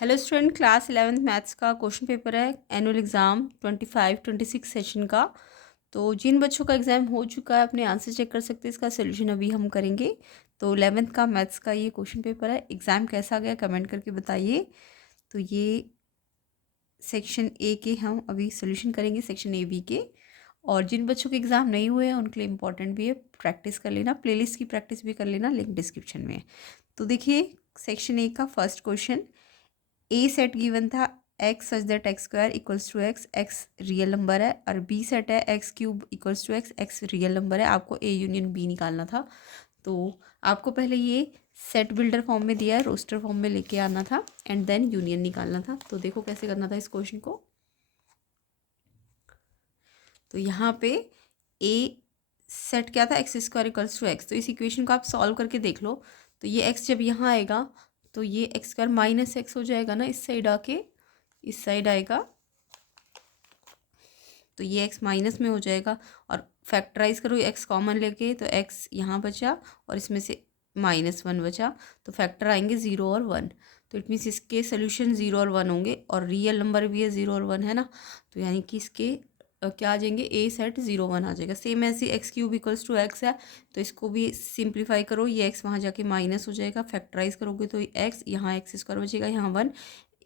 Hello student, class 11th maths का question paper है annual exam 25-26 session का। तो जिन बच्चों का एग्ज़ाम हो चुका है अपने आंसर चेक कर सकते हैं। इसका सोल्यूशन अभी हम करेंगे। तो 11th का मैथ्स का ये क्वेश्चन पेपर है। एग्ज़ाम कैसा गया कमेंट करके बताइए। तो ये सेक्शन ए के हम अभी सोल्यूशन करेंगे, सेक्शन ए बी के। और जिन बच्चों के एग्ज़ाम नहीं हुए हैं उनके लिए इम्पॉर्टेंट भी है, प्रैक्टिस कर लेना, प्लेलिस्ट की प्रैक्टिस भी कर लेना, लिंक डिस्क्रिप्शन में है। तो देखिए सेक्शन ए का first question, A set given था X such that X square equals to X, X real number है। और बी सेट है X cube equals to X, X real number है। आपको ए यूनियन बी निकालना था। तो आपको पहले ये सेट बिल्डर फॉर्म में दिया है, रोस्टर फॉर्म में लेके आना था एंड देन यूनियन निकालना था। तो देखो कैसे करना था इस क्वेश्चन को। तो यहाँ पे ए सेट क्या था, X square equals to X. तो इस इक्वेशन को आप सॉल्व करके देख लो। तो ये एक्स जब यहाँ आएगा तो ये एक्स स्क्वायर माइनस एक्स हो जाएगा ना, इस साइड आके इस साइड आएगा तो ये एक्स माइनस में हो जाएगा। और फैक्टराइज करो, एक्स कॉमन लेके तो एक्स यहाँ बचा और इसमें से -1 बचा। तो फैक्टर आएंगे 0 और 1। तो इट मीन्स इसके सोल्यूशन 0 और 1 होंगे और रियल नंबर भी है 0 और 1 है ना। तो यानी कि इसके क्या आ जाएंगे, ए सेट 0 1 आ जाएगा। सेम ऐसे X cube equals to X है तो इसको भी सिंप्लीफाई करो, ये एक्स वहाँ जाके माइनस हो जाएगा। फैक्टराइज करोगे तो एक्स यहाँ एक्स स्क्वायर बचेगा, यहाँ 1।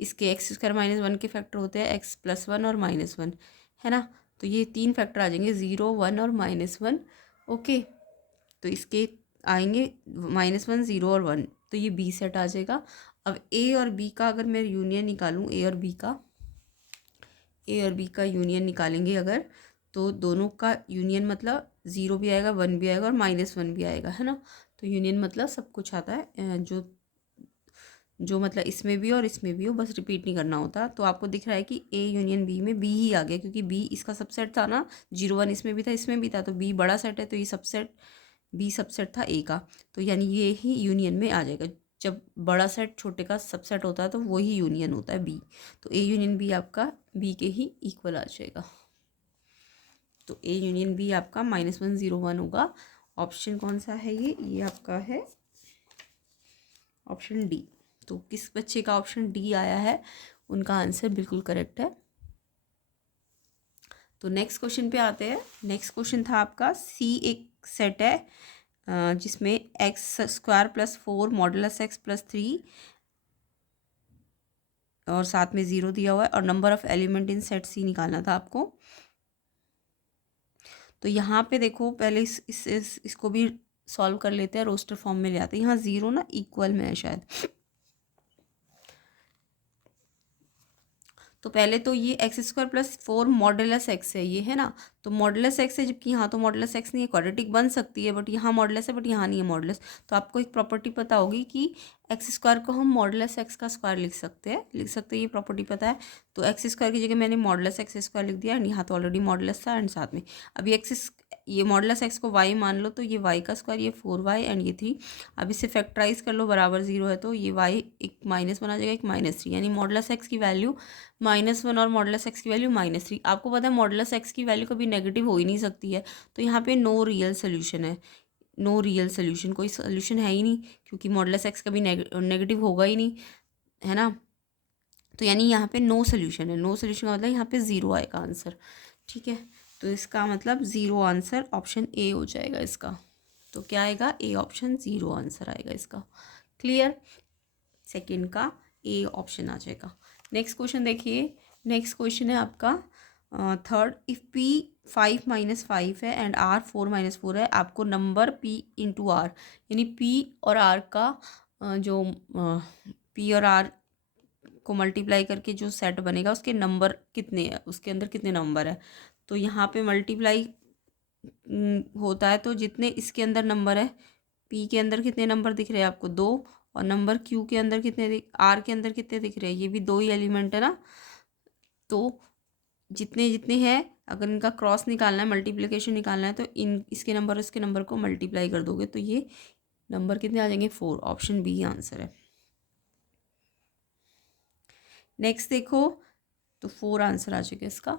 इसके एक्स स्क्वायर -1 के फैक्टर होते हैं एक्स +1 और -1 है ना। तो ये 3 फैक्टर आ जाएंगे, 0 1 और -1। ओके, तो इसके आएंगे -1 0 और 1। तो ये बी सेट आ जाएगा। अब ए और बी का अगर मैं यूनियन निकालूं, ए और बी का यूनियन निकालेंगे अगर, तो दोनों का यूनियन मतलब 0 भी आएगा, 1 भी आएगा और -1 भी आएगा है ना। तो यूनियन मतलब सब कुछ आता है, जो जो मतलब इसमें भी और इसमें भी हो, बस रिपीट नहीं करना होता। तो आपको दिख रहा है कि ए यूनियन बी में बी ही आ गया, क्योंकि बी इसका सबसेट था ना, 0 1 इसमें भी था इसमें भी था। तो बी बड़ा सेट है तो ये सबसेट, बी सबसेट था ए का। तो यानी ये ही यूनियन में आ जाएगा। जब बड़ा सेट छोटे का सबसेट होता है तो वही यूनियन होता है बी। तो ए यूनियन बी आपका बी के ही इक्वल आ जाएगा। तो ए यूनियन बी आपका -1 0 1 होगा। ऑप्शन कौन सा है ये आपका है ऑप्शन डी। तो किस बच्चे का ऑप्शन डी आया है उनका आंसर बिल्कुल करेक्ट है। तो नेक्स्ट क्वेश्चन पे आते हैं। नेक्स्ट क्वेश्चन था आपका, सी एक सेट है जिसमें एक्स स्क्वायर +4 मॉडुलस एक्स +3 और साथ में 0 दिया हुआ है और number of element in set C निकालना था आपको। तो यहाँ पे देखो पहले इसको भी सॉल्व कर लेते हैं, रोस्टर फॉर्म में ले आते हैं। यहाँ 0 ना इक्वल में है शायद। तो पहले तो ये x² +4 मॉडुलस एक्स है, ये है ना। तो मॉडुलस एक्स है जबकि यहाँ तो मॉडुलस एक्स नहीं है। क्वाड्रेटिक बन सकती है बट यहाँ मॉडुलस है बट यहाँ नहीं है मॉडुलस। तो आपको एक प्रॉपर्टी पता होगी कि x² को हम मॉडुलस एक्स का स्क्वायर लिख सकते हैं, ये प्रॉपर्टी पता है। तो x² की जगह मैंने मॉडुलस x² लिख दिया एंड यहाँ तो ऑलरेडी मॉडुलस था एंड साथ में अभी ये मॉडुलस एक्स को y मान लो तो ये y का स्क्वायर, ये 4y एंड ये 3। अब इसे फैक्टराइज कर लो, बराबर 0 है तो ये y एक -1 आ जाएगा, एक -3। यानी मॉडुलस एक्स की वैल्यू -1 और मॉडुलस एक्स की वैल्यू -3। आपको पता है मॉडुलस एक्स की वैल्यू कभी नेगेटिव हो ही नहीं सकती है। तो यहाँ पे नो रियल सोल्यूशन है, नो रियल सोल्यूशन, कोई सोल्यूशन है ही नहीं क्योंकि मॉडुलस एक्स कभी नेगेटिव होगा ही नहीं है ना। तो यानी यहाँ पे नो सोल्यूशन है। नो सोल्यूशन का मतलब यहाँ पे 0 आएगा आंसर। ठीक है, तो इसका मतलब 0 आंसर ऑप्शन ए हो जाएगा इसका। तो क्या आएगा, ए ऑप्शन 0 आंसर आएगा इसका। क्लियर, सेकंड का ए ऑप्शन आ जाएगा। नेक्स्ट क्वेश्चन देखिए। नेक्स्ट क्वेश्चन है आपका थर्ड, इफ़ पी 5 - 5 है एंड आर 4 - 4 है, आपको नंबर पी इंटू आर, यानी पी और आर का जो पी और आर को मल्टीप्लाई करके जो सेट बनेगा उसके नंबर कितने हैं, उसके अंदर कितने नंबर है। तो यहाँ पे मल्टीप्लाई होता है तो जितने इसके अंदर नंबर है, पी के अंदर कितने नंबर दिख रहे हैं आपको, 2। और नंबर क्यू के अंदर कितने आर के अंदर कितने दिख रहे हैं, ये भी 2 ही एलिमेंट है ना। तो जितने जितने हैं अगर इनका क्रॉस निकालना है, मल्टीप्लिकेशन निकालना है तो इन इसके नंबर इसके नंबर को मल्टीप्लाई कर दोगे तो ये नंबर कितने आ जाएंगे, 4। ऑप्शन बी आंसर है। नेक्स्ट देखो, तो 4 आंसर आ जाएगा इसका।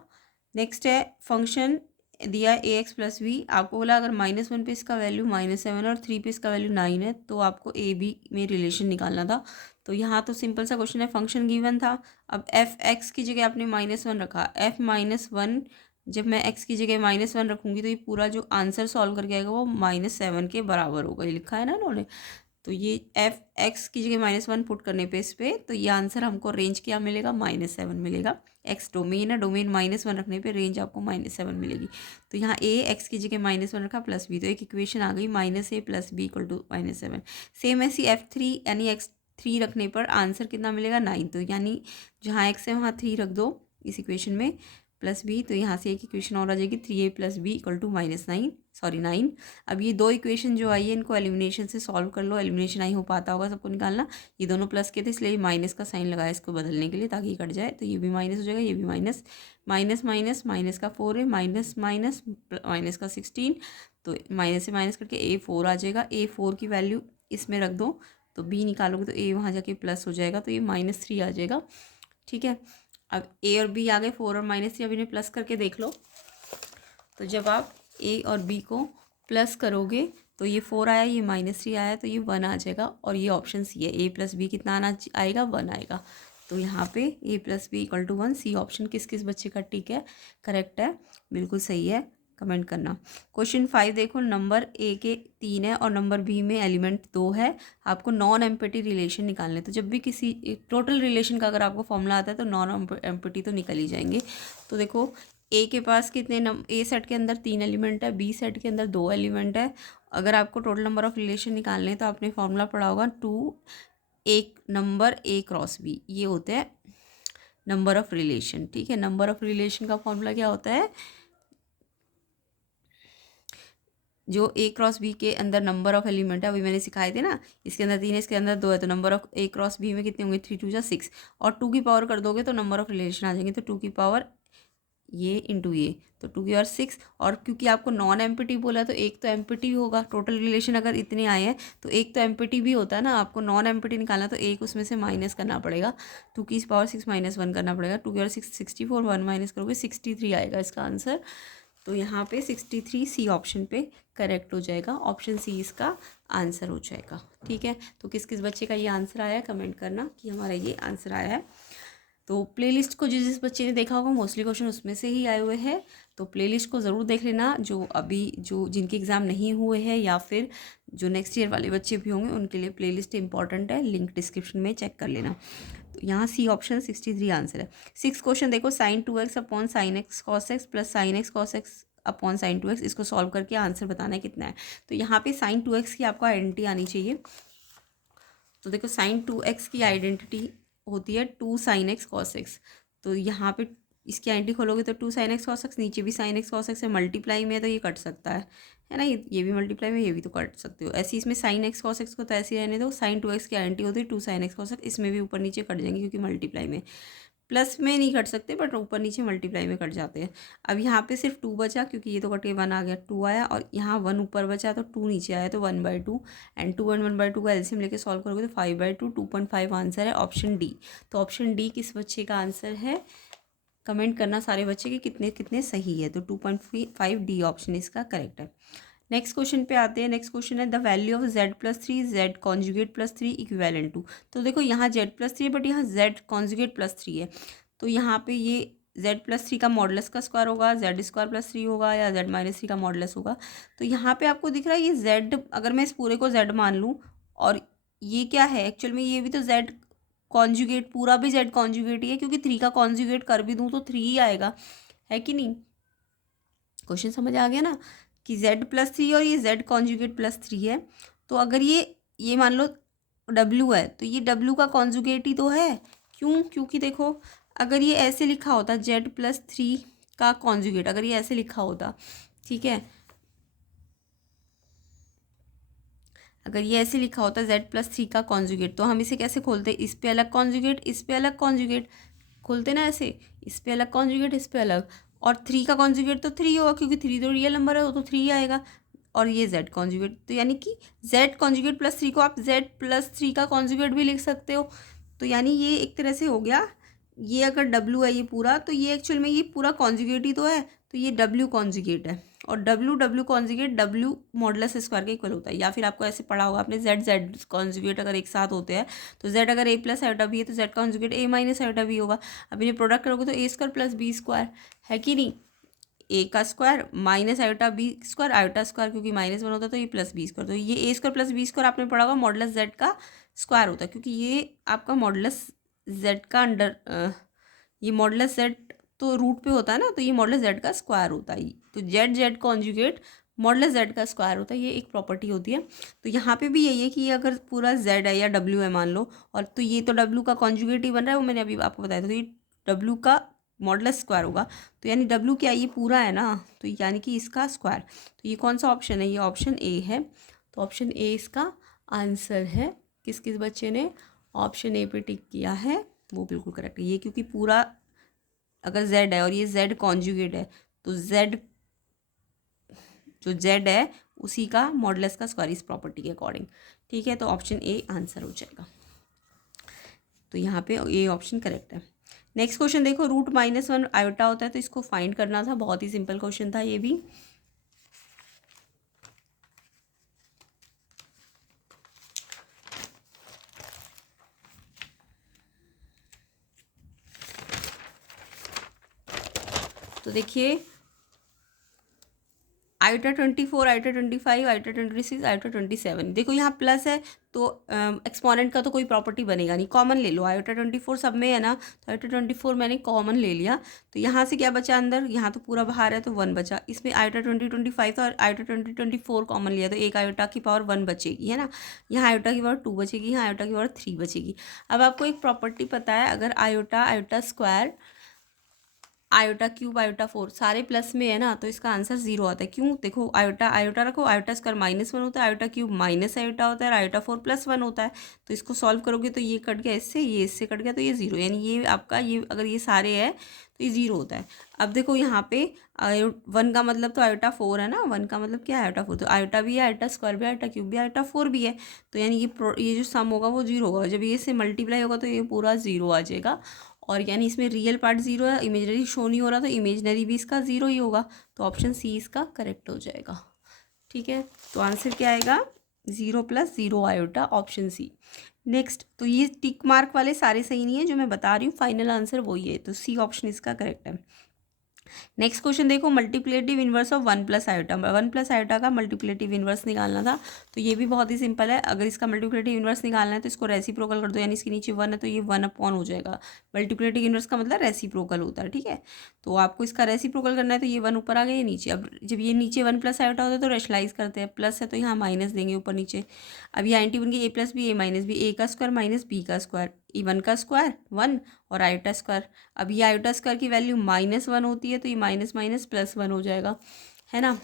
नेक्स्ट है फंक्शन दिया ए एक्स प्लस वी, आपको बोला अगर -1 पे इसका वैल्यू -7 और 3 पे इसका वैल्यू 9 है तो आपको ए बी में रिलेशन निकालना था। तो यहाँ तो सिंपल सा क्वेश्चन है, फंक्शन गिवन था। अब एफ एक्स की जगह आपने -1 रखा, एफ -1 जब मैं एक्स की जगह -1 रखूँगी तो ये पूरा जो आंसर सॉल्व करके आएगा वो -7 के बराबर होगा, ये लिखा है ना उन्होंने। तो ये एफ एक्स की जगह -1 पुट करने पे इस पर तो ये आंसर हमको रेंज क्या मिलेगा, -7 मिलेगा। एक्स डोमेन है, डोमेन -1 रखने पे रेंज आपको -7 मिलेगी। तो यहाँ ए एक्स की जगह -1 रखा प्लस बी, तो एक इक्वेशन आ गई -a + b = -7। सेम ऐसी F3 यानी x3 रखने पर आंसर कितना मिलेगा, 9। तो यानी जहाँ x है वहाँ 3 रख दो इस इक्वेशन में प्लस बी, तो यहाँ से एक इक्वेशन और आ जाएगी 3a + b = -9। अब ये दो इक्वेशन जो आई है इनको एलिमिनेशन से सॉल्व कर लो, एलिमिनेशन नहीं हो पाता होगा सबको निकालना। ये दोनों प्लस के थे इसलिए माइनस का साइन लगाया इसको बदलने के लिए ताकि ये कट जाए, तो ये भी माइनस हो जाएगा, ये भी माइनस, माइनस माइनस माइनस का 4 है, माइनस माइनस माइनस का 16, तो माइनस से माइनस करके A4 आ जाएगा। A4 की वैल्यू इसमें रख दो तो B निकालोगे तो A वहाँ जाके प्लस हो जाएगा, तो ये -3 आ जाएगा। ठीक है, अब A और B आ गए, 4 और -3, अब इन्हें प्लस करके देख लो। तो जब आप A और B को प्लस करोगे तो ये 4 आया, ये -3 आया, तो ये 1 आ जाएगा। और ये ऑप्शन सी है, A + B कितना आएगा, 1 आएगा। तो यहाँ पे A + B = 1, सी ऑप्शन किस किस बच्चे का ठीक है, करेक्ट है, बिल्कुल सही है, कमेंट करना। क्वेश्चन 5 देखो, नंबर ए के 3 है और नंबर बी में एलिमेंट 2 है, आपको नॉन एम्पटी रिलेशन निकालने। तो जब भी किसी टोटल रिलेशन का अगर आपको फॉर्मूला आता है तो नॉन एम्पटी तो निकल ही जाएंगे। तो देखो ए के पास कितने ए सेट के अंदर 3 एलिमेंट है, बी सेट के अंदर 2 एलिमेंट है। अगर आपको टोटल नंबर ऑफ रिलेशन निकालने हैं तो आपने फॉर्मूला पढ़ा होगा 2 एक नंबर A क्रॉस B, ये होते हैं नंबर ऑफ रिलेशन। ठीक है, नंबर ऑफ रिलेशन का फॉर्मूला क्या होता है, जो A क्रॉस B के अंदर नंबर ऑफ एलिमेंट है अभी मैंने सिखाए थे ना, इसके अंदर 3 है, इसके अंदर 2 है, तो number of A cross B में कितने होंगे, 3 × 2 = 6, और 2 की पावर कर दोगे तो नंबर ऑफ रिलेशन आ जाएंगे। तो 2 की पावर ये इंटू ये, तो 2 की पावर 6, और क्योंकि आपको नॉन एम्पटी बोला तो एक तो एम्पटी होगा। टोटल रिलेशन अगर इतने आए हैं तो एक तो एम्पटी भी होता है ना, आपको नॉन एम्पटी निकालना तो एक उसमें से माइनस करना पड़ेगा, 2 की पावर 6 - 1 करना पड़ेगा। 2 की पावर 6 64, 1 माइनस करोगे 63 आएगा इसका आंसर। तो यहाँ पे 63 सी ऑप्शन पे करेक्ट हो जाएगा, ऑप्शन सी इसका आंसर हो जाएगा। ठीक है, तो किस किस बच्चे का ये आंसर आया है कमेंट करना कि हमारा ये आंसर आया है। तो प्लेलिस्ट को जिस जिस बच्चे ने देखा होगा मोस्टली क्वेश्चन उसमें से ही आए हुए हैं, तो प्लेलिस्ट को ज़रूर देख लेना। जो अभी जो जिनके एग्ज़ाम नहीं हुए हैं या फिर जो नेक्स्ट ईयर वाले बच्चे भी होंगे उनके लिए प्लेलिस्ट इंपॉर्टेंट है, लिंक डिस्क्रिप्शन में चेक कर लेना। तो यहाँ सी ऑप्शन 63 आंसर है। 6 क्वेश्चन देखो, sin 2x / sin x cos x + sin x cos x / sin 2x, इसको सॉल्व करके आंसर बताना है कितना है। तो यहाँ पे sin 2x की आपको आइडेंटिटी आनी चाहिए। तो देखो sin 2x की आइडेंटिटी होती है 2 sin x cos x, तो यहाँ पे इसकी आइडेंटिटी खोलोगे तो 2 sin x cos x, नीचे भी sin x cos x है, मल्टीप्लाई में है तो ये कट सकता है ना, ये भी मल्टीप्लाई में, ये भी तो काट सकते हो। ऐसे इसमें sin x cos x को तो ऐसे ही रहने दो, sin 2x की आइडेंटिटी होती है 2 sin x cos x, इसमें भी ऊपर नीचे कट जाएंगे क्योंकि मल्टीप्लाई में, प्लस में नहीं कट सकते बट ऊपर नीचे मल्टीप्लाई में कट जाते हैं। अब यहाँ पे सिर्फ 2 बचा क्योंकि ये तो कट के 1 आ गया, 2 आया, और यहाँ 1 ऊपर बचा तो 2 नीचे आया, तो 1/2, एंड 2 and 1/2 का एलसीएम लेके सॉल्व करोगे तो 5/2, 2.5 आंसर है, ऑप्शन डी। तो ऑप्शन डी किस बच्चे का आंसर है, कमेंट करना सारे बच्चे के कितने कितने सही है। तो 2.5 डी ऑप्शन इसका करेक्ट है। नेक्स्ट क्वेश्चन पे आते हैं। नेक्स्ट क्वेश्चन है the value of z + 3 z conjugate + 3 equivalent to. तो देखो यहाँ z + 3 बट यहाँ z कॉन्जुगेट + 3 है, तो यहाँ पे ये z + 3 का मॉडुलस का स्क्वायर होगा, z² + 3 होगा, या z - 3 का मॉडुलस होगा। तो यहाँ पे आपको दिख रहा है ये z, अगर मैं इस पूरे को z मान लूँ, और ये क्या है एक्चुअल में, ये भी तो z कॉन्जुगेट, पूरा भी z कॉन्जुगेट ही है, क्योंकि 3 का कॉन्जुगेट कर भी दूँ तो 3 ही आएगा, है कि नहीं। क्वेश्चन समझ आ गया ना कि z + 3 और ये z कॉन्जुगेट +3 है। तो अगर ये मान लो w है तो ये w का कॉन्जुगेट ही तो है। क्यों, क्योंकि देखो अगर ये ऐसे लिखा होता z + 3 का कॉन्जुगेट, अगर ये ऐसे लिखा होता, ठीक है, अगर ये ऐसे लिखा होता z + 3 का कॉन्जुगेट, तो हम इसे कैसे खोलते, इस पे अलग कॉन्जुगेट, इस पे अलग कॉन्जुगेट खोलते ना, ऐसे इस पे अलग कॉन्जुगेट, इस पे अलग, और 3 का कॉन्जुगेट तो 3 होगा क्योंकि 3 तो रियल नंबर है, वो तो 3 आएगा, और ये z कॉन्जुगेट, तो यानी कि z कॉन्जुगेट +3 को आप z + 3 का कॉन्जुगेट भी लिख सकते हो। तो यानी ये एक तरह से हो गया ये अगर डब्ल्यू है ये पूरा, तो ये एक्चुअल में ये पूरा कॉन्जुगेट ही तो है, तो ये डब्ल्यू कॉन्जुगेट है, और W W conjugate W modulus square के इक्वल होता है। या फिर आपको ऐसे पढ़ा होगा आपने, जेड जेड कॉन्जुगेट अगर एक साथ होते हैं तो जेड अगर ए प्लस आयोटा बी है तो Z conjugate A minus iota B होगा। अब इन्हें प्रोडक्ट करोगे तो A square plus B square है कि नहीं, ए का square minus iota B square, iota square क्योंकि माइनस वन होता है तो ये प्लस बी स्क्वायर, तो ये A square plus B square आपने पढ़ा होगा मॉडुलस जेड का स्क्वायर होता है, क्योंकि ये आपका मॉडुलस जेड का अंडर ये मॉडुलस जेड तो रूट पे होता है ना, तो ये मॉडुलस जेड का स्क्वायर होता है। तो Z Z conjugate modulus Z का स्क्वायर होता है, ये एक प्रॉपर्टी होती है। तो यहाँ पे भी यही है कि ये अगर पूरा जेड है या डब्ल्यू है मान लो, और तो ये तो डब्ल्यू का कॉन्जुगेट ही बन रहा है, वो मैंने अभी आपको बताया था, तो ये डब्ल्यू का मॉडुलस स्क्वायर होगा। तो यानी डब्ल्यू क्या है, ये पूरा है ना, तो यानी कि इसका स्क्वायर। तो ये कौन सा ऑप्शन है, ये ऑप्शन ए है। तो ऑप्शन ए इसका आंसर है। किस किस बच्चे ने ऑप्शन ए पे टिक किया है वो बिल्कुल करेक्ट है। ये क्योंकि पूरा अगर z है और ये z कॉन्जुगेट है, तो z जो z है उसी का मॉडुलस का स्क्वायर इस प्रॉपर्टी के अकॉर्डिंग। ठीक है, तो ऑप्शन ए आंसर हो जाएगा। तो यहाँ पे ए ऑप्शन करेक्ट है। नेक्स्ट क्वेश्चन देखो, रूट माइनस वन आयोटा होता है, तो इसको फाइंड करना था, बहुत ही सिंपल क्वेश्चन था ये भी। तो देखिए आयोटा 24, आयोटा 25, आयोटा 26, आयोटा 27, देखो यहाँ प्लस है तो एक्सपोनेंट का तो कोई प्रॉपर्टी बनेगा नहीं, कॉमन ले लो। आयोटा 24 सब में है ना, तो आयोटा 24 मैंने कॉमन ले लिया, तो यहाँ से क्या बचा अंदर, यहाँ तो पूरा बाहर है तो 1 बचा। इसमें आयोटा 25 था और आयोटा 24 कॉमन लिया, तो एक आयोटा की पावर 1 बचेगी, है ना। यहाँ आयोटा की पावर 2 बचेगी, यहाँ आयोटा की पावर 3 बचेगी। अब आपको एक प्रॉपर्टी पता है, अगर iota iota square iota cube iota 4 सारे प्लस में है ना, तो इसका आंसर 0 आता है। क्यों, देखो आयोटा आयोटा रखो, आयोटा स्क्वायर -1 होता है, आयोटा क्यूब माइनस आयोटा होता है, और आयोटा 4 +1 होता है। तो इसको सॉल्व करोगे तो ये कट गया इससे, ये इससे कट गया, तो ये 0, यानी ये आपका ये अगर ये सारे है तो ये 0 होता है। अब देखो यहाँ पे 1 का मतलब तो आयोटा 4 है ना, 1 का मतलब क्या है आयोटा 4, तो आयोटा भी है, आयोटा स्क्वायर भी, आयोटा क्यूब भी, आयोटा 4 भी है, तो यानी ये जो सम होगा वो 0 होगा। जब ये से मल्टीप्लाई होगा तो ये पूरा 0 आ जाएगा, और यानी इसमें रियल पार्ट 0 है, इमेजनरी शो नहीं हो रहा, तो इमेजनरी भी इसका 0 ही होगा। तो ऑप्शन सी इसका करेक्ट हो जाएगा। ठीक है, तो आंसर क्या आएगा, 0 + 0 आयोटा, ऑप्शन सी। नेक्स्ट, तो ये टिक मार्क वाले सारे सही नहीं है, जो मैं बता रही हूँ फाइनल आंसर वही है, तो सी ऑप्शन इसका करेक्ट है। नेक्स्ट क्वेश्चन देखो, मल्टीप्लेटिव इन्वर्स ऑफ 1 + आयोटा, 1 + आयोटा का मल्टीप्लेटिव इन्वर्स निकालना था। तो ये भी बहुत ही सिंपल है, अगर इसका मल्टीप्लेटिव इन्वर्स निकालना है तो इसको रेसिप्रोकल कर दो, यानी इसके नीचे 1 है तो ये 1/, हो जाएगा। मल्टीप्लेटिव इन्वर्स का मतलब रेसिप्रोकल होता है, ठीक है। तो आपको इसका रेसिप्रोकल करना है, तो ये 1 ऊपर आ गया, ये नीचे। अब जब ये नीचे 1 + आयोटा होता है तो रेशनलाइज करते हैं, प्लस है तो यहाँ माइनस देंगे ऊपर नीचे। अब ये आइंटी बन गई a + b a - b, a का स्क्वायर माइनस b का स्क्वायर, 1 का स्क्वायर 1 और आयोटा स्क्वायर। अब ये आयोटा स्क्वायर की वैल्यू -1 होती है, तो ये माइनस माइनस +1 हो जाएगा, है ना।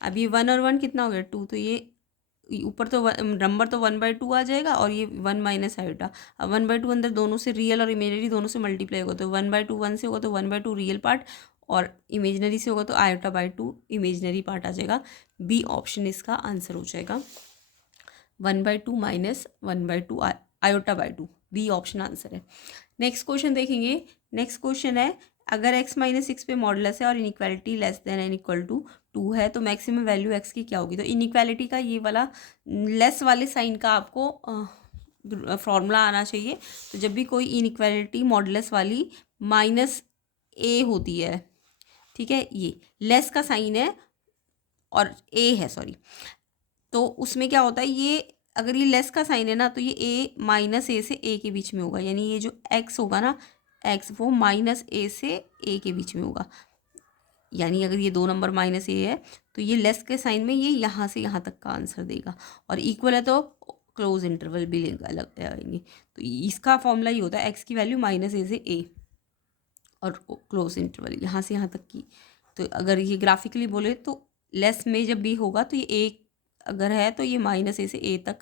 अब ये 1 और 1 कितना हो गया 2, तो ये ऊपर तो नंबर तो 1/2 आ जाएगा, और ये 1 माइनस आयोटा। अब 1/2 अंदर दोनों से रियल और इमेजनरी दोनों से मल्टीप्लाई होगा, तो 1/2 1 से होगा तो 1/2 रियल पार्ट, और इमेजनरी से होगा तो आयोटा/2 इमेजनरी पार्ट आ जाएगा। बी ऑप्शन इसका आंसर हो जाएगा, 1/2 माइनस 1/2 आयोटा/2, बी ऑप्शन आंसर है। नेक्स्ट क्वेश्चन देखेंगे। नेक्स्ट क्वेश्चन है, अगर x - 6 पे मॉडुलस है और inequality less than and equal to 2 है, तो मैक्सिमम वैल्यू x की क्या होगी। तो इनइक्वालिटी का ये वाला लेस वाले साइन का आपको फॉर्मूला आना चाहिए। तो जब भी कोई इनइक्वालिटी मॉडुलस वाली -a होती है, ठीक है, ये लेस का साइन है और a है, सॉरी, तो उसमें क्या होता है, ये अगर ये लेस का साइन है ना, तो ये a - a से a के बीच में होगा, यानी ये जो x होगा ना, x वो -a से a के बीच में होगा। यानी अगर ये 2 नंबर -a है तो ये लेस के साइन में ये यहाँ से यहाँ तक का आंसर देगा, और इक्वल है तो क्लोज इंटरवल भी अलग आएंगे। तो इसका फॉर्मूला ये होता है, x की वैल्यू -a से a और क्लोज इंटरवल यहाँ से यहाँ तक की। तो अगर ये ग्राफिकली बोले तो लेस में जब भी होगा तो ये a अगर है तो ये -a से a तक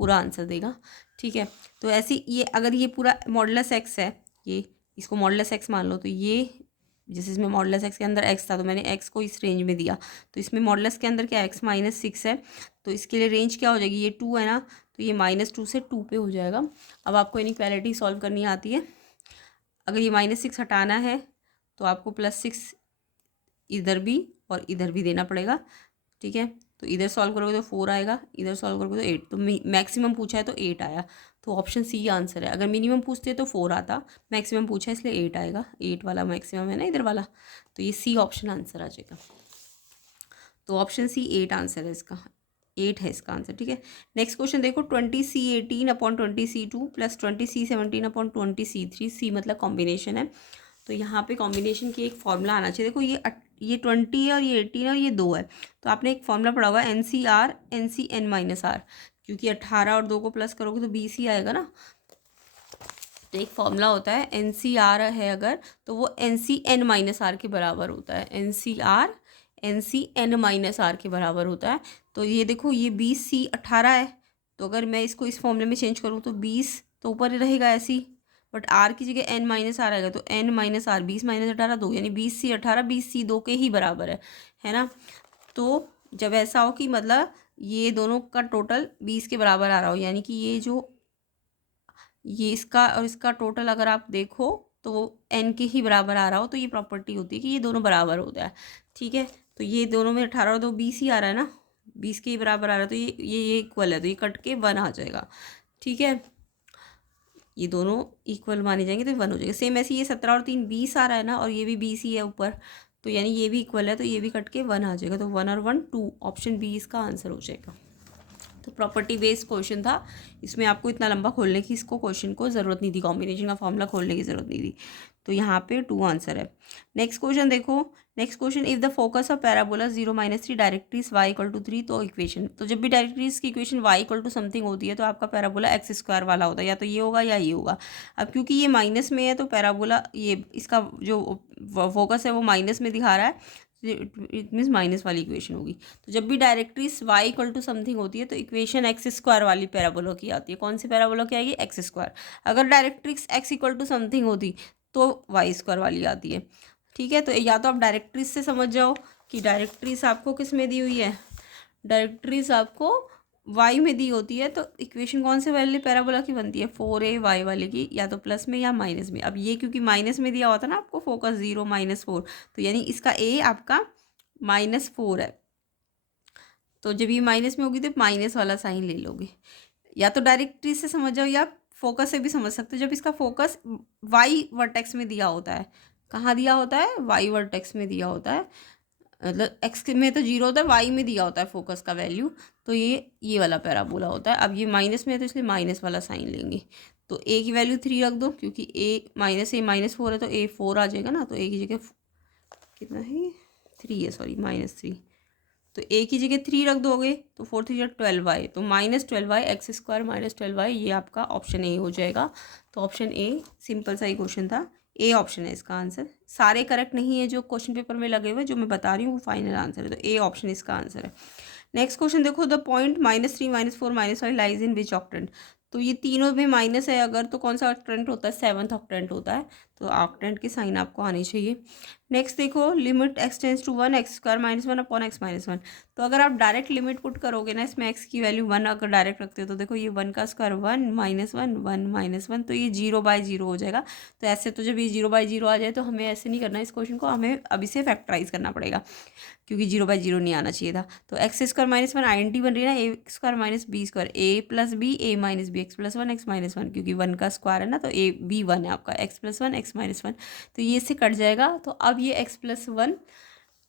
पूरा आंसर देगा, ठीक है। तो ऐसे ये अगर ये पूरा मॉडुलस x है, ये इसको मॉडुलस x मान लो, तो ये जैसे इसमें मॉडुलस x के अंदर x था तो मैंने x को इस रेंज में दिया, तो इसमें मॉडुलस के अंदर क्या x -6 है, तो इसके लिए रेंज क्या हो जाएगी, ये 2 है ना, तो ये -2 से 2 पे हो जाएगा। अब आपको इनइक्वालिटी सॉल्व करनी आती है। अगर ये -6 हटाना है तो आपको +6 इधर भी और इधर भी देना पड़ेगा, ठीक है। तो इधर सॉल्व करोगे तो 4 आएगा, इधर सॉल्व करोगे तो 8। तो मैक्सिमम पूछा है तो 8 आया, तो ऑप्शन सी आंसर है। अगर मिनिमम पूछते तो 4 आता, मैक्सिमम पूछा है इसलिए 8 आएगा। 8 वाला मैक्सिमम है ना इधर वाला, तो ये सी ऑप्शन आंसर आ जाएगा। तो ऑप्शन सी 8 आंसर है इसका, 8 है इसका आंसर, ठीक है। नेक्स्ट क्वेश्चन देखो, 20C18/20C2 + 20C17/20C3, सी मतलब कॉम्बिनेशन है। तो यहाँ पे कॉम्बिनेशन की एक फॉर्मूला आना चाहिए। देखो ये 20 है और ये 18 है और ये 2 है, तो आपने एक फॉर्मूला पढ़ा हुआ है NCR NCn-R, क्योंकि 18 और 2 को प्लस करोगे तो 20 ही आएगा ना। तो एक फॉर्मूला होता है NCR है अगर, तो वो NCn-R के बराबर होता है। NCR NCn-R के बराबर होता है। तो ये देखो ये 20C 18 है, तो अगर मैं इसको इस फॉर्मूले में चेंज करूँ तो 20 तो ऊपर ही रहेगा ऐसे ही, बट R की जगह N-R आएगा, तो N-R 20 - 18 2, यानी 20C 18 20C 2 के ही बराबर है ना। तो जब ऐसा हो कि मतलब ये दोनों का टोटल 20 के बराबर आ रहा हो, यानी कि ये इसका और इसका टोटल अगर आप देखो तो वो n के ही बराबर आ रहा हो, तो ये प्रॉपर्टी होती है कि ये दोनों बराबर होता है, ठीक है। तो ये दोनों में 18 और 2 20 ही आ रहा है ना, 20 के ही बराबर आ रहा है, तो ये इक्वल है, तो ये कट के 1 आ जाएगा, ठीक है। ये दोनों इक्वल माने जाएंगे तो 1 हो जाएगा। सेम ऐसे ये 17 और 3 20 आ रहा है ना, और ये भी 20 ही है ऊपर, तो यानी ये भी इक्वल है, तो ये भी कट के 1 आ जाएगा। तो 1 और 1 2, ऑप्शन बी इसका आंसर हो जाएगा। तो प्रॉपर्टी बेस्ड क्वेश्चन था, इसमें आपको इतना लंबा खोलने की इसको क्वेश्चन को ज़रूरत नहीं थी, कॉम्बिनेशन का फॉर्मूला खोलने की ज़रूरत नहीं थी। तो यहाँ पे 2 आंसर है। नेक्स्ट क्वेश्चन देखो, next question, if the focus of parabola 0 - 3 डायरेक्ट्रिस y = 3, तो इक्वेशन, तो जब भी डायरेक्ट्रिस की इक्वेशन y = समथिंग होती है तो आपका पैराबोला x² वाला होता है, या तो ये होगा या ये होगा। अब क्योंकि ये माइनस में है तो पैराबोला ये इसका जो फोकस है वो माइनस में दिखा रहा है, इट मीन्स माइनस वाली इक्वेशन होगी। तो जब भी डायरेक्ट्रिस y = समथिंग होती है तो इक्वेशन x² वाली पैराबोला की आती है। कौन सी पैराबोला की आएगी? x²। अगर डायरेक्ट्रिक्स x = समथिंग होती तो y² वाली आती है, ठीक है। तो या तो आप डायरेक्ट्रिस से समझ जाओ कि डायरेक्ट्रिस आपको किस में दी हुई है, डायरेक्ट्रिस आपको y में दी होती है, तो इक्वेशन कौन से वाले पैराबोला की बनती है? 4ay वाले की, या तो प्लस में या माइनस में। अब ये क्योंकि माइनस में दिया होता है ना आपको फोकस 0 - 4, तो यानी इसका a आपका -4 है। तो जब ये माइनस में होगी तो माइनस वाला साइन ले लोगे। या तो डायरेक्ट्री से समझ जाओ या फोकस से भी समझ सकते हो। जब इसका फोकस वाई वर्टेक्स में दिया होता है, कहाँ दिया होता है? वाई वर्टेक्स में दिया होता है, मतलब एक्स में तो 0 होता है, वाई में दिया होता है फोकस का वैल्यू, तो ये वाला पैराबोला होता है। अब ये माइनस में है तो इसलिए माइनस वाला साइन लेंगे। तो ए की वैल्यू 3 रख दो, क्योंकि a -4 है तो a 4 आ जाएगा ना। तो a की जगह कितना है? 3 है, सॉरी -3। तो a की जगह 3 रख दोगे तो 4 3 12y, तो -12y x² - 12y, ये आपका ऑप्शन ए हो जाएगा। तो ऑप्शन ए, सिंपल सा ही क्वेश्चन था, ए ऑप्शन है इसका आंसर। सारे करेक्ट नहीं है जो क्वेश्चन पेपर में लगे हुए, जो मैं बता रही हूँ वो फाइनल आंसर है, तो ए ऑप्शन इसका आंसर है। नेक्स्ट क्वेश्चन देखो, the point -3 -4 -5 lies in which octant. तो ये तीनों में माइनस है अगर, तो कौन सा ऑक्टेंट होता है? 7th ऑक्टेंट होता है। तो ऑक्टेंट की साइन आपको आनी चाहिए। नेक्स्ट देखो, limit x tends to 1 x² - 1 x - 1। तो अगर आप डायरेक्ट लिमिट पुट करोगे ना इसमें, x की वैल्यू 1 अगर डायरेक्ट रखते हो तो देखो ये 1 का स्क्वायर 1 -1 1 -1, तो ये 0/0 हो जाएगा। तो ऐसे तो जब ये 0/0 आ जाए तो हमें ऐसे नहीं करना इस क्वेश्चन को, हमें अभी से फैक्टराइज करना पड़ेगा, क्योंकि 0/0 नहीं आना चाहिए था। तो x² - 1 आइडेंटिटी बन रही है ना, a² - b², a + b a - b x + 1 x - 1, क्योंकि 1 का स्क्वायर है ना, तो a b 1 है आपका, x + 1 x - 1, तो ये इससे कट जाएगा। तो अब ये x + 1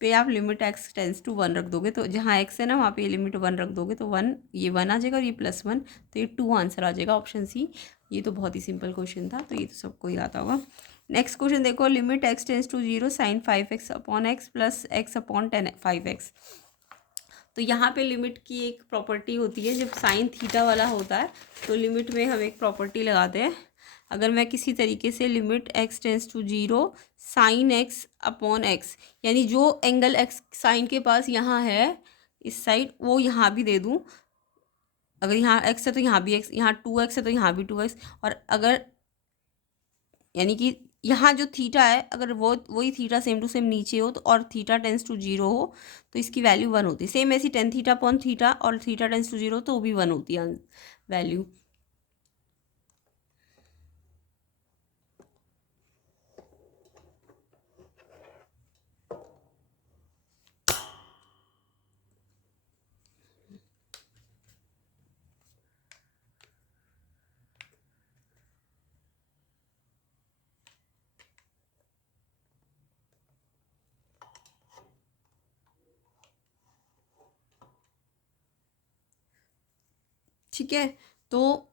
पे आप लिमिट x टेंस टू 1 रख दोगे, तो जहाँ x है ना वहाँ पे लिमिट 1 रख दोगे तो 1, ये 1 आ जाएगा और ये +1, तो ये 2 आंसर आ जाएगा, ऑप्शन सी। ये तो बहुत ही सिंपल क्वेश्चन था, तो ये तो सबको ही आता होगा। नेक्स्ट क्वेश्चन देखो, limit x tends to 0 sin 5x/x + x/10 5x। तो यहाँ पे लिमिट की एक प्रॉपर्टी होती है, जब साइन थीटा वाला होता है तो लिमिट में हम एक प्रॉपर्टी लगाते हैं। अगर मैं किसी तरीके से limit x tends to 0 sin x/x, यानी जो एंगल x साइन के पास यहाँ है इस साइड, वो यहाँ भी दे दूँ। अगर यहाँ x है तो यहाँ भी x, यहाँ 2x है तो यहाँ भी 2x, और अगर यानी कि यहाँ जो थीटा है अगर वो वही थीटा सेम टू सेम नीचे हो तो, और थीटा टेंस टू 0 हो तो इसकी वैल्यू 1 होती है। सेम ऐसी tan θ/θ और थीटा टेंस टू 0 तो भी 1 होती है वैल्यू। ठीक है। तो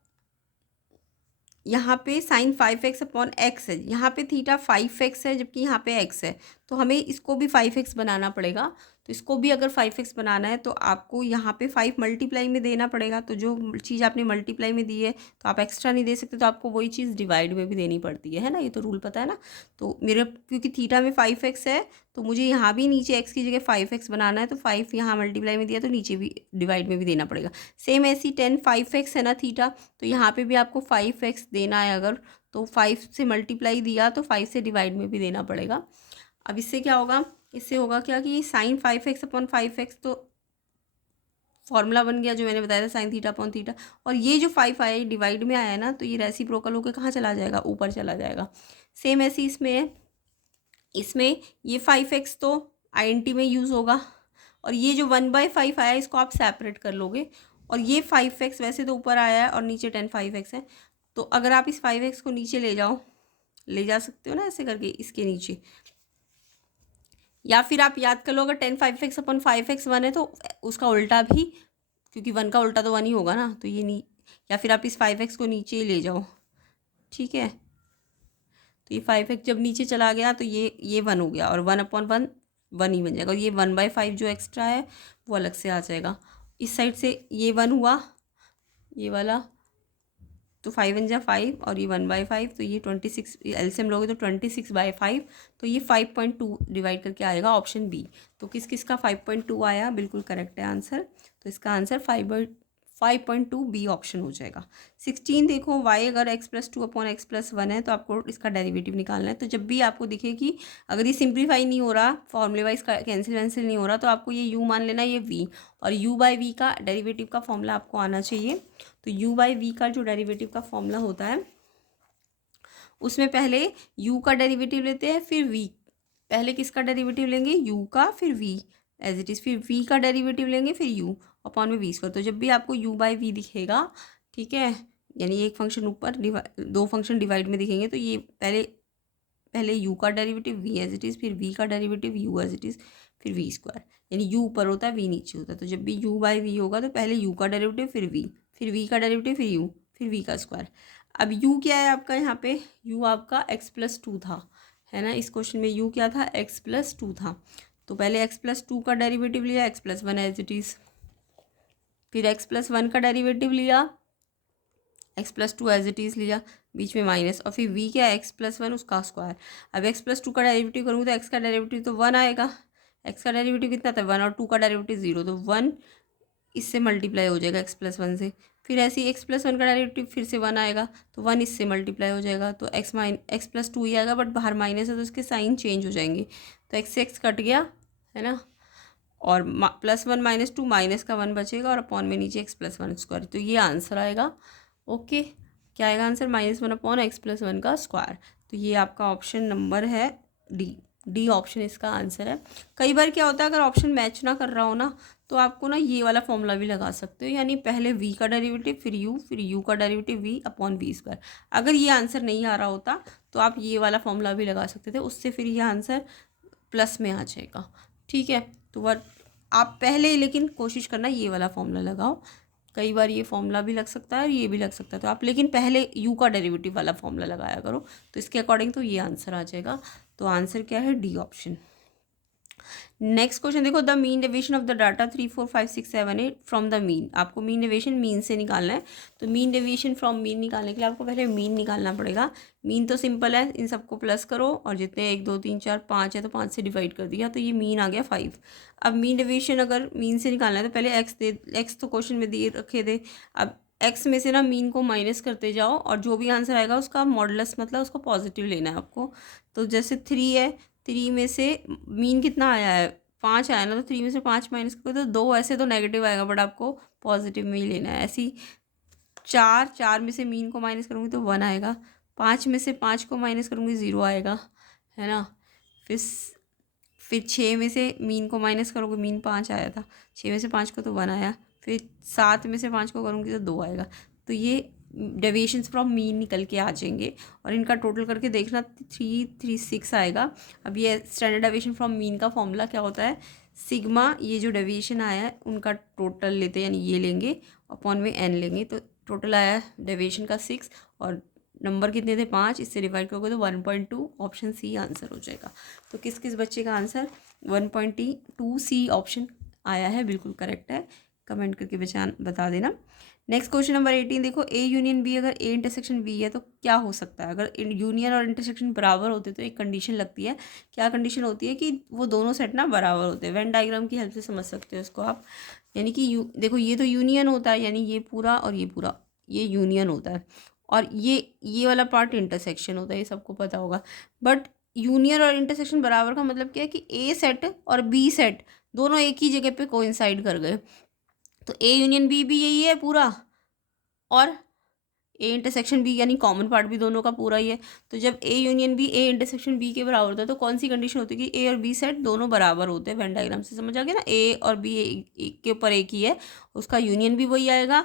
यहाँ पे साइन 5x अपॉन एक्स है, यहाँ पे थीटा 5x है जबकि यहाँ पे x है, तो हमें इसको भी 5x बनाना पड़ेगा। तो इसको भी अगर 5x बनाना है तो आपको यहाँ पे 5 मल्टीप्लाई में देना पड़ेगा। तो जो चीज़ आपने मल्टीप्लाई में दी है तो आप एक्स्ट्रा नहीं दे सकते, तो आपको वही चीज़ डिवाइड में भी देनी पड़ती है ना, ये तो रूल पता है ना। तो मेरे क्योंकि थीटा में 5x है तो मुझे यहाँ भी नीचे x की जगह 5x बनाना है, तो 5 यहाँ मल्टीप्लाई में दिया तो नीचे भी डिवाइड में भी देना पड़ेगा। सेम ऐसी 10 5x है ना थीटा, तो यहाँ पे भी आपको 5x देना है अगर, तो 5 से मल्टीप्लाई दिया तो 5 से डिवाइड में भी देना पड़ेगा। अब इससे क्या होगा, इससे होगा क्या कि साइन 5x अपॉन 5x, तो फॉर्मूला बन गया जो मैंने बताया था साइन थीटा अपॉन थीटा, और ये जो 5 आया ये डिवाइड में आया ना, तो ये रेसिप्रोकल होकर कहाँ चला जाएगा, ऊपर चला जाएगा। सेम ऐसी इसमें है, इसमें ये 5x तो आईएनटी में यूज़ होगा, और ये जो 1/5 आया इसको आप सेपरेट कर लोगे, और ये 5x वैसे तो ऊपर आया है और नीचे 10 5x है, तो अगर आप इस 5x को नीचे ले जाओ, ले जा सकते हो ना ऐसे करके इसके नीचे, या फिर आप याद कर लो अगर 10 5x अपॉन 5x 1 है तो उसका उल्टा भी, क्योंकि 1 का उल्टा तो 1 ही होगा ना, तो ये नहीं, या फिर आप इस 5x को नीचे ही ले जाओ, ठीक है। तो ये 5x जब नीचे चला गया तो ये 1 हो गया, और 1 अपॉन 1 1 ही बन जाएगा, और ये 1/5 जो एक्स्ट्रा है वो अलग से आ जाएगा। इस साइड से ये 1 हुआ ये वाला, तो 5 1 जा 5 और ये 1/5, तो ये 26 एलसीएम लोगे तो 26/5, तो ये 5.2 डिवाइड करके आएगा ऑप्शन बी। तो किस किस का 5.2 आया, बिल्कुल करेक्ट है आंसर। तो इसका आंसर 5.2 बी ऑप्शन हो जाएगा। 16 देखो, y अगर x+2 अपॉन x+1 है तो आपको इसका डेरिवेटिव निकालना है। तो जब भी आपको दिखे कि अगर ये सिंप्लीफाई नहीं हो रहा, फॉर्मूले वाइज कैंसिल वैंसिल नहीं हो रहा, तो आपको ये u मान लेना, ये v, और u/v का डेरिवेटिव का फॉर्मूला आपको आना चाहिए। तो u/v का जो डेरिवेटिव का फॉर्मूला होता है उसमें पहले u का डेरिवेटिव लेते हैं, फिर v, पहले किसका डेरिवेटिव लेंगे, u का, फिर v एज इट इज़, फिर v का डेरिवेटिव लेंगे, फिर u अपॉन में v स्क्वायर। तो जब भी आपको u/v दिखेगा, ठीक है, यानी एक फंक्शन ऊपर दो फंक्शन डिवाइड में दिखेंगे, तो ये पहले u का derivative v as it is, फिर v का derivative u as it is, फिर v स्क्वायर, यानी u ऊपर होता है v नीचे होता है। तो जब भी u/v होगा तो पहले u का डेरिवेटिव, फिर v का डेरिवेटिव, फिर u, फिर v का स्क्वायर। अब u क्या है आपका, यहाँ पे u आपका x+2 था, है ना, इस क्वेश्चन में u क्या था, x+2 था। तो पहले x+2 का डेरिवेटिव लिया, x+1 एज इट इज़, फिर x+1 का डेरिवेटिव लिया, x+2 एज इट इज़ लिया, बीच में माइनस, और फिर v क्या है, x+1 उसका स्क्वायर। अब x+2 का डेरिवेटिव करूँगी तो x का डेरिवेटिव तो 1 आएगा, x का डेरिवेटिव कितना था 1, और 2 का डेरिवेटिव 0, तो 1 इससे मल्टीप्लाई हो जाएगा x+1 से, फिर ऐसे ही x+1 का डेरिवेटिव फिर से 1 आएगा, तो 1 इससे मल्टीप्लाई हो जाएगा, तो x+2 ही आएगा, बट बाहर माइनस है तो इसके साइन चेंज हो जाएंगे, तो x से x कट गया, है ना, और +1 -2 माइनस का 1 बचेगा, और अपॉन में नीचे x+1 स्क्वायर, तो ये आंसर आएगा। ओके, क्या आएगा आंसर, -1 अपॉन x+1 का स्क्वायर। तो ये आपका ऑप्शन नंबर है डी ऑप्शन इसका आंसर है। कई बार क्या होता है अगर ऑप्शन मैच ना कर रहा हो ना, तो आपको ना ये वाला फॉर्मूला भी लगा सकते हो, यानी पहले v का डेरिवेटिव, फिर u का derivative v upon v square. अगर ये आंसर नहीं आ रहा होता तो आप ये वाला फॉर्मूला भी लगा सकते थे, उससे फिर ये आंसर प्लस में आ जाएगा, ठीक है। तो आप पहले लेकिन कोशिश करना ये वाला फॉर्मूला लगाओ, कई बार ये फॉर्मूला भी लग सकता है और ये भी लग सकता है, तो आप लेकिन पहले u का डेरिवेटिव वाला फॉर्मूला लगाया करो, तो इसके अकॉर्डिंग तो ये आंसर आ जाएगा। तो आंसर क्या है, डी ऑप्शन। नेक्स्ट क्वेश्चन देखो, the mean deviation of the data 3 4 5 6 7 8 from the mean. आपको मीन डेविएशन मीन से निकालना है, तो मीन डेविएशन फ्रॉम मीन निकालने के लिए आपको पहले मीन निकालना पड़ेगा। मीन तो सिंपल है, इन सबको प्लस करो, और जितने 1 2 3 4 5 है तो 5 से डिवाइड कर दिया, तो ये मीन आ गया 5। अब मीन डेविएशन अगर मीन से निकालना है तो पहले एक्स तो क्वेश्चन में दिए रखे थे, अब एक्स में से ना मीन को माइनस करते जाओ, और जो भी आंसर आएगा उसका मॉडुलस मतलब उसको पॉजिटिव लेना है आपको। तो जैसे 3 है, 3 में से मीन कितना आया है, 5 आया ना, तो 3 में से 5 माइनस करो तो 2, ऐसे तो नेगेटिव आएगा बट आपको पॉजिटिव में ही लेना है। ऐसी 4 में से मीन को माइनस करूँगी तो 1 आएगा, 5 में से 5 को माइनस करूँगी 0 आएगा, है ना। फिर 6 में से मीन को माइनस करोगे, मीन 5 आया था, 6 में से 5 को तो 1 आया, फिर 7 में से 5 को करूँगी तो 2 आएगा। तो ये डेविएशंस फ्रॉम मीन निकल के आ जाएंगे, और इनका टोटल करके देखना 3 3 6 आएगा। अब ये स्टैंडर्ड डेविएशन फ्रॉम मीन का फॉर्मूला क्या होता है, सिग्मा ये जो डेविएशन आया है उनका टोटल लेते हैं, यानी ये लेंगे अपॉन में n लेंगे, तो टोटल आया डेविएशन का 6 और नंबर कितने थे 5, इससे डिवाइड करोगे तो 1.2, ऑप्शन सी आंसर हो जाएगा। तो किस किस बच्चे का आंसर 1.2 सी ऑप्शन आया है, बिल्कुल करेक्ट है। कमेंट करके बता देना। नेक्स्ट क्वेश्चन नंबर 18 देखो, ए यूनियन बी, अगर ए इंटरसेक्शन बी है तो क्या हो सकता है? अगर यूनियन और इंटरसेक्शन बराबर होते तो एक कंडीशन लगती है। क्या कंडीशन होती है? कि वो दोनों सेट ना बराबर होते हैं। वेन डायग्राम की हेल्प से समझ सकते हो इसको आप। यानी कि देखो ये तो यूनियन होता है, यानी ये पूरा और ये पूरा, ये यूनियन होता है, और ये वाला पार्ट इंटरसेक्शन होता है, ये सबको पता होगा। बट यूनियन और इंटरसेक्शन बराबर का मतलब क्या है? कि ए सेट और बी सेट दोनों एक ही जगह पे कोइंसाइड कर गए। तो ए यूनियन बी भी यही है पूरा, और ए इंटरसेक्शन बी यानी कॉमन पार्ट भी दोनों का पूरा ही है। तो जब A union B A intersection B के बराबर होता है तो कौन सी कंडीशन होती है? कि ए और बी सेट दोनों बराबर होते हैं। वेन डायग्राम से समझ आ गया ना, ए और बी एक के ऊपर एक ही है, उसका यूनियन भी वही आएगा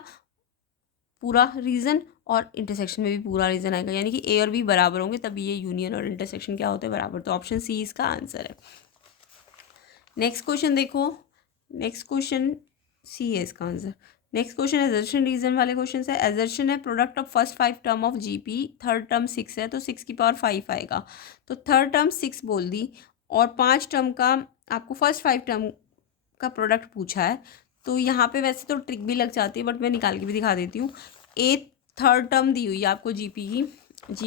पूरा रीजन, और इंटरसेक्शन में भी पूरा रीजन आएगा। यानी कि ए और बी बराबर होंगे तभी ये यूनियन और इंटरसेक्शन क्या होते हैं? बराबर। तो ऑप्शन सी इसका आंसर है। नेक्स्ट क्वेश्चन देखो, नेक्स्ट क्वेश्चन सी है इसका answer. Next question assertion reason वाले क्वेश्चन है। एजर्शन है product of first 5 term of GP, third term 6 है तो 6 की पावर 5 आएगा। तो थर्ड टर्म 6 बोल दी, और 5 टर्म का आपको फर्स्ट 5 टर्म का प्रोडक्ट पूछा है। तो यहाँ पे वैसे तो ट्रिक भी लग जाती है, बट मैं निकाल के भी दिखा देती हूँ। ए थर्ड टर्म दी हुई है आपको जीपी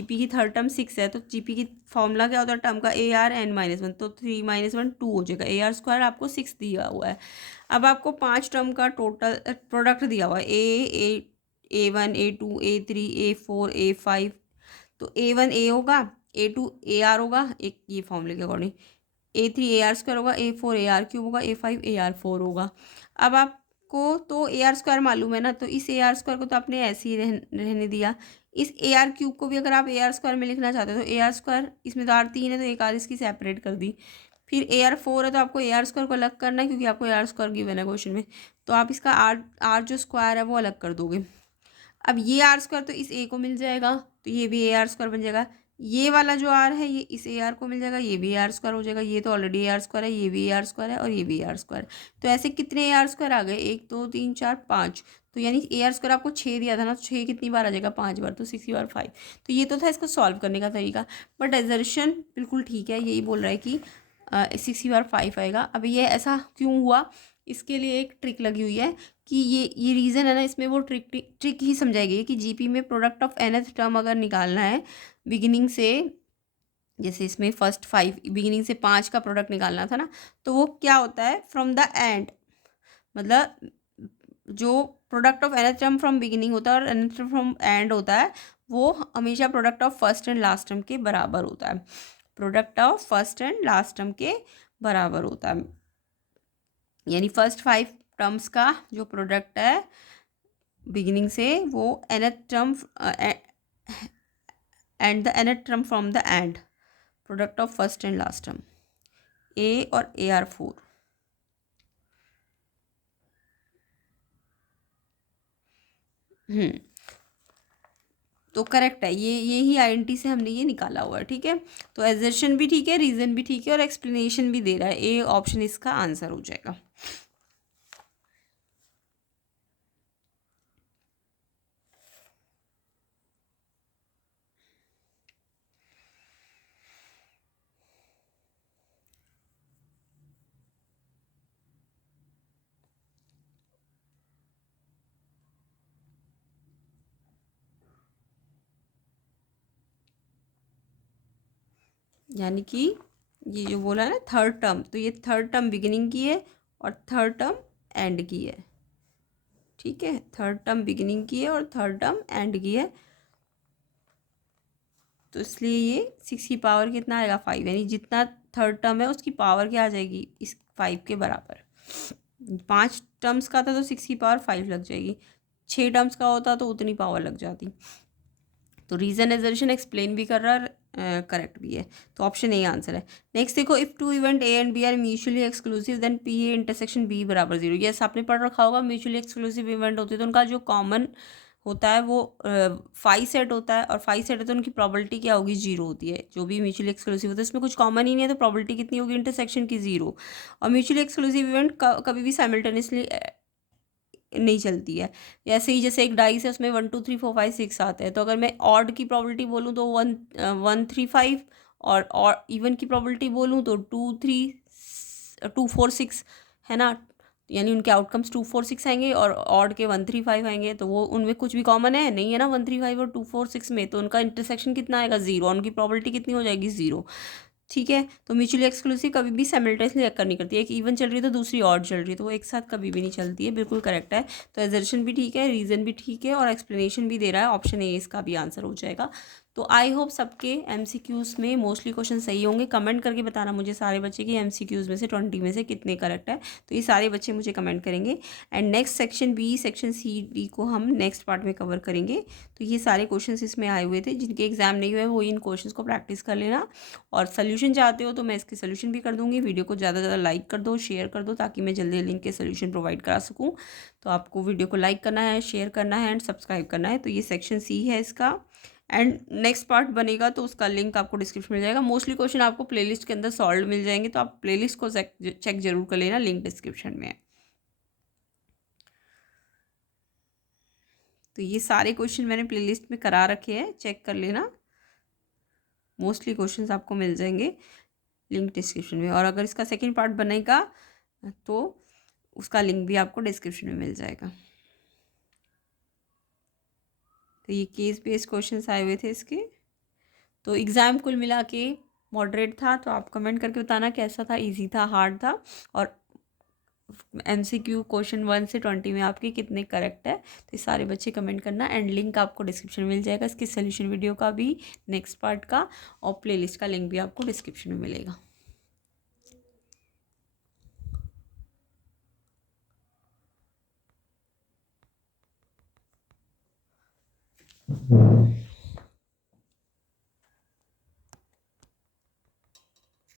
की थर्ड टर्म 6 है, तो जीपी की फॉर्मूला क्या होता है टर्म का? ए आर एन माइनस 1, तो 3 माइनस 1 2 हो जाएगा। ए आर स्क्वायर आपको 6 दिया हुआ है। अब आपको 5 टर्म का टोटल प्रोडक्ट दिया हुआ है, ए1 ए2 ए3 ए4 ए5। तो ए1 ए होगा, ए2 ए आर होगा एक ये फॉर्मूले के according, A3 A R square होगा, ए4 ए आर क्यूब होगा, ए5 ए आर 4 होगा। अब आपको तो ए आर स्क्वायर मालूम है ना, तो इस ए आर स्क्वायर को तो आपने ऐसे ही रहने दिया। इस ए आर क्यूब को भी अगर आप ए आर स्क्वायर में लिखना चाहते हो तो ए आर स्क्वायर, इसमें तो आर 3 है तो एक आर इसकी सेपरेट कर दी। फिर ए आर 4 है तो आपको ए आर स्क्वायर को अलग करना है, क्योंकि आपको ए आर स्क्वायर गिवन है क्वेश्चन में, तो आप इसका आर जो स्क्वायर है वो अलग कर दोगे। अब ये आर स्क्वायर तो इस ए को मिल जाएगा, तो ये भी ए आर स्क्वायर बन जाएगा। ये वाला जो आर है ये इस ए आर को मिल जाएगा, ये भी ए आर स्क्वायर हो जाएगा। ये तो ऑलरेडी ए आर स्क्वायर है, ये भी ए आर स्क्वायर है, और ये भी ए आर स्क्वायर है। तो ऐसे कितने ए आर स्क्वायर आ गए? 1 2 3 4 5। तो यानी ए आर स्क्वायर आपको 6 दिया था ना, तो 6 कितनी बार आ जाएगा? 5 बार, तो 6 की बार 5। तो ये तो था इसको सॉल्व करने का तरीका, बट एजर्शन बिल्कुल ठीक है, यही बोल रहा है कि 6 की बार 5 आएगा। अब ये ऐसा क्यों हुआ? इसके लिए एक ट्रिक लगी हुई है कि ये रीज़न है ना, इसमें वो ट्रिक ही समझाएगी कि जीपी में प्रोडक्ट ऑफ nth टर्म अगर निकालना है बिगिनिंग से, जैसे इसमें फर्स्ट 5 बिगिनिंग से 5 का प्रोडक्ट निकालना था ना, तो वो क्या होता है? फ्रॉम द एंड, मतलब जो product of nth term from beginning होता है और nth टर्म फ्रॉम एंड होता है, वो हमेशा product of first end last term के बराबर होता है। Product of first end last term के बराबर होता है, यानी फर्स्ट 5 टर्म्स का जो प्रोडक्ट है बिगिनिंग से, वो nth term end the nth term from the end, product of first end last term, a और ए आर 4। तो करेक्ट है, ये ही आईएनटी से हमने ये निकाला हुआ है, ठीक है। तो एजर्शन भी ठीक है, रीजन भी ठीक है, और एक्सप्लेनेशन भी दे रहा है। ए ऑप्शन इसका आंसर हो जाएगा। यानी कि ये जो बोला है ना थर्ड टर्म, तो ये थर्ड टर्म बिगिनिंग की है और थर्ड टर्म एंड की है, ठीक है। थर्ड टर्म बिगिनिंग की है और थर्ड टर्म एंड की है, तो इसलिए ये 6 की पावर कितना आएगा? 5, यानी जितना थर्ड टर्म है उसकी पावर क्या आ जाएगी? इस 5 के बराबर। 5 टर्म्स का था तो 6 की पावर 5 लग जाएगी, 6 टर्म्स का होता तो उतनी पावर लग जाती। तो रीजन एजर्शन एक्सप्लेन भी कर रहा है, करेक्ट भी है, तो ऑप्शन ए आंसर है। नेक्स्ट देखो, if two event A and B are mutually exclusive then P A intersection B बराबर 0। यस, आपने पढ़ रखा होगा, म्यूचुअली एक्सक्लूसिव इवेंट होते तो उनका जो कॉमन होता है वो 5 सेट होता है, और 5 सेट है तो उनकी प्रॉबिलिटी क्या होगी, 0 होती है। जो भी म्यूचुअली एक्सक्लूसिव होता है इसमें कुछ कॉमन ही नहीं है, तो प्रॉबिलिटी कितनी होगी इंटरसेक्शन की, 0। और म्यूचुअली एक्सक्लूसिव इवेंट कभी भी साइमल्टेनियसली नहीं चलती है। ऐसे ही जैसे एक डाइस है उसमें 1 2 3 4 5 6 आते हैं, तो अगर मैं ऑड की प्रॉबिलिटी बोलूँ तो 1 1 3 5, और इवन की प्रॉबिलिटी बोलूँ तो 2 4 6 है ना। यानी उनके आउटकम्स 2 4 6 आएंगे, और ऑड के 1 3 5 आएंगे। तो वो उनमें कुछ भी कॉमन है नहीं है ना 1 3 5 और 2 4 6 में, तो उनका इंटरसेक्शन कितना आएगा, 0। उनकी प्रॉबिलिटी कितनी हो जाएगी, 0। ठीक है। तो म्यूचुअली एक्सक्लूसिव कभी भी साइमल्टेनियसली अकर नहीं करती है, एक इवन चल रही है तो दूसरी ऑड चल रही है, तो वो एक साथ कभी भी नहीं चलती है। बिल्कुल करेक्ट है। तो एजर्शन भी ठीक है, रीज़न भी ठीक है, और एक्सप्लेनेशन भी दे रहा है। ऑप्शन ए इसका भी आंसर हो जाएगा। तो आई होप सबके एमसीक्यूज़ में मोस्टली क्वेश्चन सही होंगे। कमेंट करके बताना मुझे सारे बच्चे की एमसीक्यूज़ में से 20 में से कितने करेक्ट है। तो ये सारे बच्चे मुझे कमेंट करेंगे। And next section B, section C D को हम नेक्स्ट पार्ट में कवर करेंगे। तो ये सारे क्वेश्चन इसमें आए हुए थे, जिनके एग्जाम नहीं हुए वो इन क्वेश्चन को प्रैक्टिस कर लेना। और सोल्यूशन चाहते हो तो मैं इसके सोल्यूशन भी कर दूंगी। वीडियो को ज़्यादा से ज़्यादा लाइक कर दो, शेयर कर दो, ताकि मैं जल्दी लिंक के सोल्यूशन प्रोवाइड करा सकूँ। तो आपको वीडियो को लाइक करना है, शेयर करना है एंड सब्सक्राइब करना है। तो ये सेक्शन सी है इसका। एंड नेक्स्ट पार्ट बनेगा तो उसका लिंक आपको डिस्क्रिप्शन मिल जाएगा। मोस्टली क्वेश्चन आपको प्लेलिस्ट के अंदर सॉल्व मिल जाएंगे, तो आप प्लेलिस्ट को चेक जरूर कर लेना, लिंक डिस्क्रिप्शन में है। तो ये सारे क्वेश्चन मैंने प्लेलिस्ट में करा रखे हैं, चेक कर लेना। मोस्टली क्वेश्चंस आपको मिल जाएंगे लिंक डिस्क्रिप्शन में। और अगर इसका सेकंड पार्ट बनेगा तो उसका लिंक भी आपको डिस्क्रिप्शन में मिल जाएगा। तो ये केस बेस्ड क्वेश्चंस आए हुए थे इसके। तो एग्ज़ाम कुल मिला के मॉडरेट था। तो आप कमेंट करके बताना कैसा था, इजी था, हार्ड था, और एमसीक्यू क्वेश्चन 1 से 20 में आपके कितने करेक्ट है। तो ये सारे बच्चे कमेंट करना। एंड लिंक आपको डिस्क्रिप्शन में मिल जाएगा इसके सोल्यूशन वीडियो का भी, नेक्स्ट पार्ट का, और प्लेलिस्ट का लिंक भी आपको डिस्क्रिप्शन में मिलेगा।